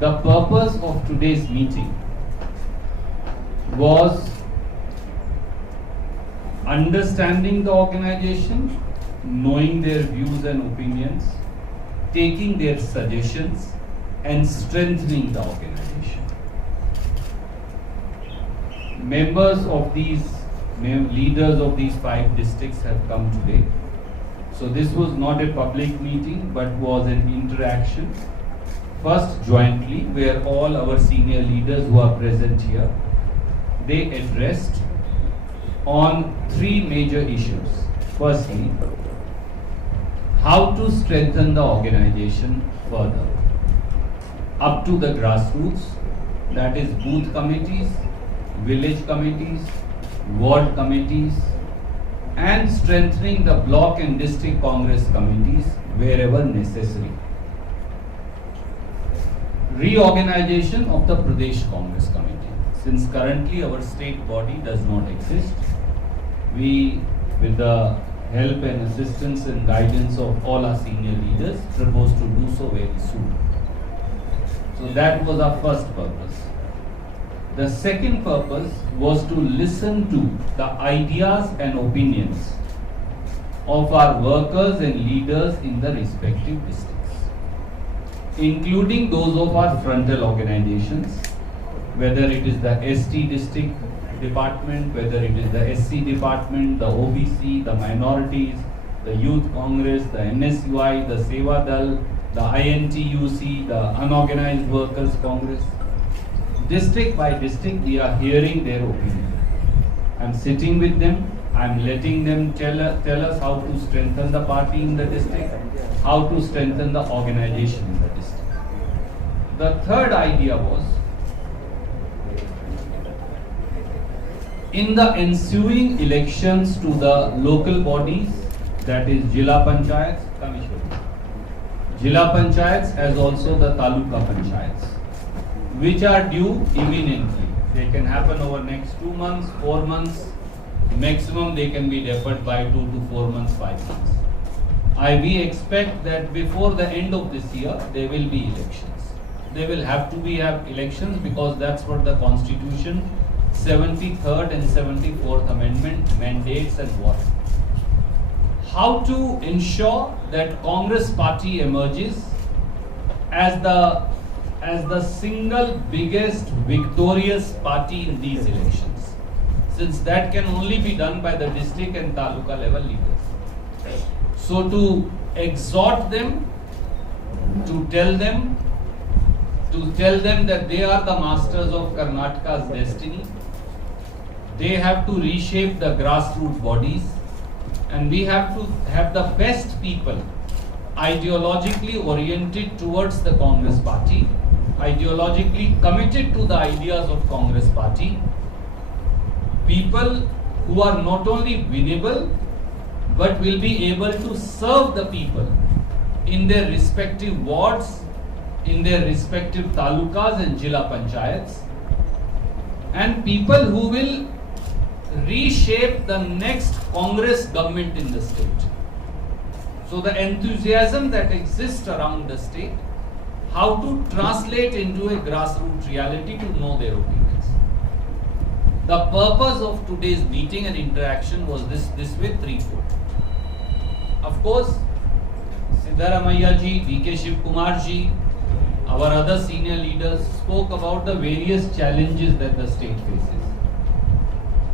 The purpose of today's meeting was understanding the organization, knowing their views and opinions, taking their suggestions, and strengthening the organization. Members of these leaders of these 5 districts have come today. So this was not a public meeting but was an interaction. First jointly, where all our senior leaders who are present here, they addressed on 3 major issues. Firstly, how to strengthen the organization further up to the grassroots, that is booth committees, village committees, ward committees, and strengthening the block and district congress committees wherever necessary. Reorganization of the Pradesh Congress Committee. Since currently our state body does not exist, we, with the help and assistance and guidance of all our senior leaders, propose to do so very soon. So that was our first purpose. The second purpose was to listen to the ideas and opinions of our workers and leaders in the respective districts, including those of our frontal organizations, whether it is the ST district department, whether it is the SC department, the OBC, the minorities, the Youth Congress, the NSUI, the Seva Dal, the INTUC, the Unorganized Workers Congress. District by district, we are hearing their opinion. I'm sitting with them, I'm letting them tell us how to strengthen the party in the district, how to strengthen the organization in the district. The third idea was, in the ensuing elections to the local bodies, that is Jila Panchayats, Jila Panchayats as also the Taluka Panchayats, which are due imminently. They can happen over next 2 months, 4 months, maximum they can be deferred by 2 to 4 months, 5 months. We expect that before the end of this year, there will be elections. They will have elections because that's what the Constitution 73rd and 74th Amendment mandates and what. How to ensure that Congress party emerges as the single biggest victorious party in these elections, since that can only be done by the district and taluka level leaders. So to exhort them, to tell them that they are the masters of Karnataka's destiny, they have to reshape the grassroots bodies, and we have to have the best people ideologically oriented towards the Congress party, ideologically committed to the ideas of Congress party, people who are not only winnable but will be able to serve the people in their respective wards, in their respective talukas and Jila Panchayats, and people who will reshape the next Congress government in the state. So the enthusiasm that exists around the state, how to translate into a grassroots reality to know their opinions. The purpose of today's meeting and interaction was this way threefold. Of course, Siddaramaiah ji, VK Shiv Kumar ji, our other senior leaders spoke about the various challenges that the state faces.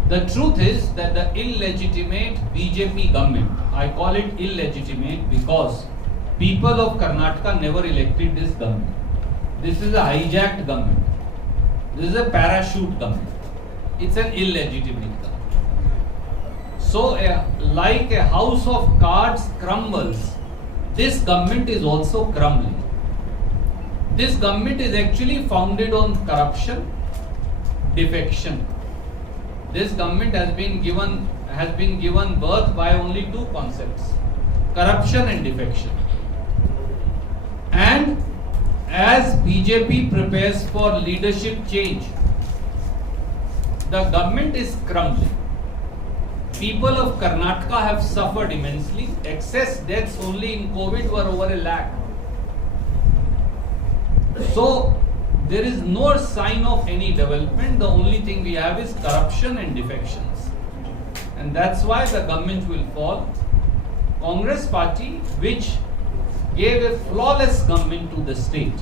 The truth is that the illegitimate BJP government, I call it illegitimate because people of Karnataka never elected this government. This is a hijacked government. This is a parachute government. It's an illegitimate government. So like a house of cards crumbles, this government is also crumbling. This government is actually founded on corruption, defection. This government has been given birth by only 2 concepts: corruption and defection. And as BJP prepares for leadership change, the government is crumbling. People of Karnataka have suffered immensely. Excess deaths only in COVID were over 1 lakh. So there is no sign of any development. The only thing we have is corruption and defections. And that's why the government will fall. Congress party, which gave a flawless government to the state,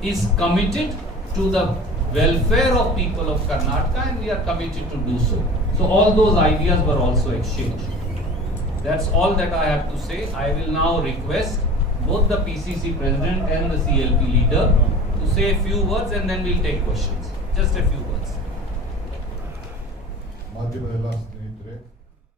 is committed to the welfare of people of Karnataka, and we are committed to do so. So all those ideas were also exchanged. That's all that I have to say. I will now request both the PCC president and the CLP leader to say a few words, and then we'll take questions. Just a few words. ಮಾಧ್ಯಮದ ಎಲ್ಲ